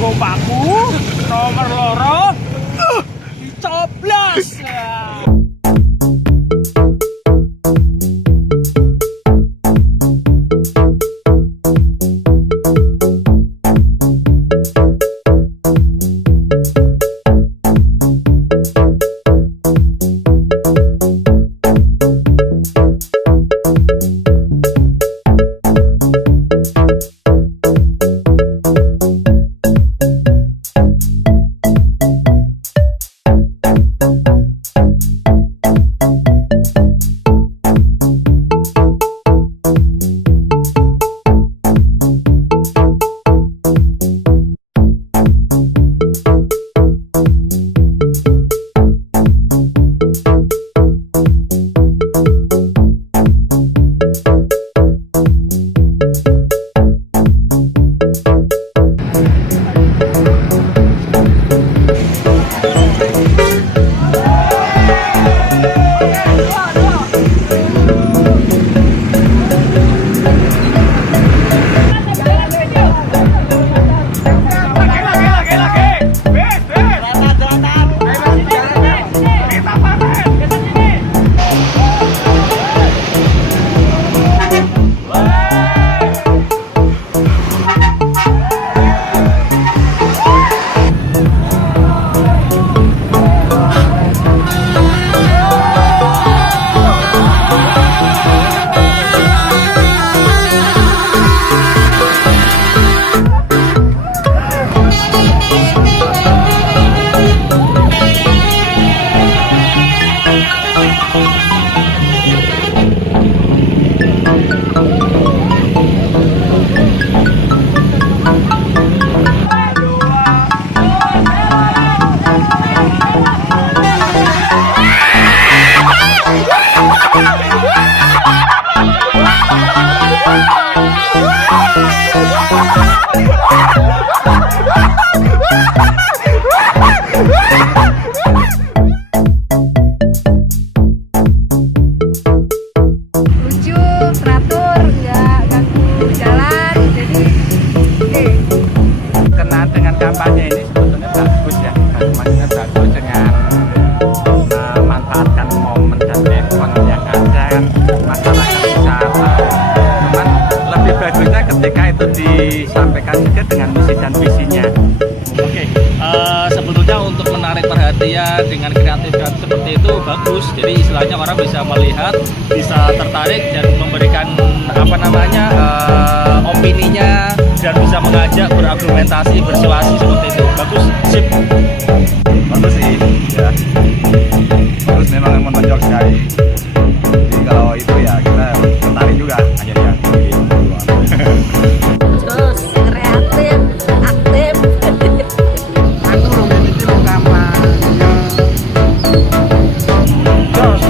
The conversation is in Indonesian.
nganggo paku nomor loro dicoblos. Lucu, teratur, nggak ganggu jalan, jadi oke. Kenal dengan kampanye ini sebetulnya bagus ya, maksudnya bagus dengan memanfaatkan momen dan event yang ada kan masyarakat wisata. Cuman lebih bagusnya ketika itu disampaikan juga dengan misi dan visinya. Oke, sebetulnya untuk menarik perhatian dengan kreatif seperti itu bagus. Jadi istilahnya orang bisa melihat, bisa tertarik dan memberikan opininya dan bisa mengajak berargumentasi, bersuasi seperti itu. Bagus, sip. Bagus sih, ya. Bagus memang menonjol sekali. Jadi kalau itu ya kita tertarik juga akhirnya. Terus kreatif, aktif. Aku memiliki kampanye. Terus.